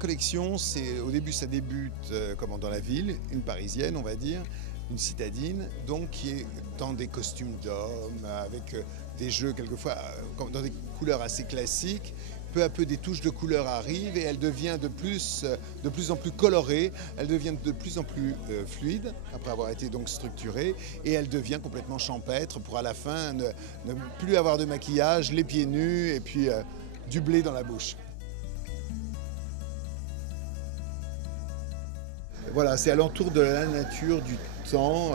collection, au début, ça débute dans la ville, une parisienne, on va dire, une citadine, donc qui est dans des costumes d'hommes, avec des jeux quelquefois dans des couleurs assez classiques. Peu à peu, des touches de couleur arrivent et elle devient de plus en plus colorée, elle devient de plus en plus fluide, après avoir été donc structurée, et elle devient complètement champêtre pour à la fin ne plus avoir de maquillage, les pieds nus et puis du blé dans la bouche. Voilà, c'est alentour de la nature, du temps,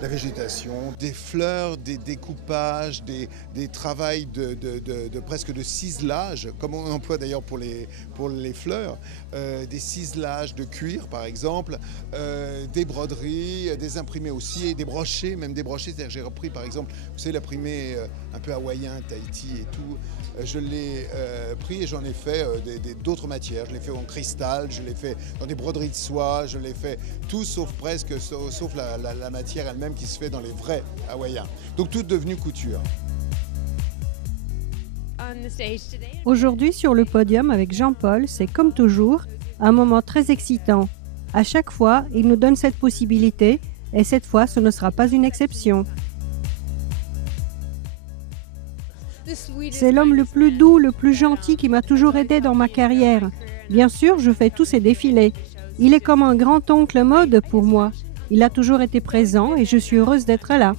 la végétation, des fleurs, des découpages, des travails de presque de ciselage, comme on emploie d'ailleurs pour les fleurs, des ciselages de cuir par exemple, des broderies, des imprimés aussi, et des brochets, même des brochets. C'est-à-dire j'ai repris par exemple, vous savez, l'imprimé un peu hawaïen, Tahiti et tout, je l'ai pris et j'en ai fait d'autres matières. Je l'ai fait en cristal, je l'ai fait dans des broderies de soie, je l'ai fait tout sauf la matière elle-même qui se fait dans les vrais hawaïens. Donc tout est devenu couture. Aujourd'hui, sur le podium avec Jean-Paul, c'est comme toujours un moment très excitant. À chaque fois, il nous donne cette possibilité et cette fois, ce ne sera pas une exception. C'est l'homme le plus doux, le plus gentil qui m'a toujours aidé dans ma carrière. Bien sûr, je fais tous ses défilés. Il est comme un grand-oncle mode pour moi. Il a toujours été présent et je suis heureuse d'être là.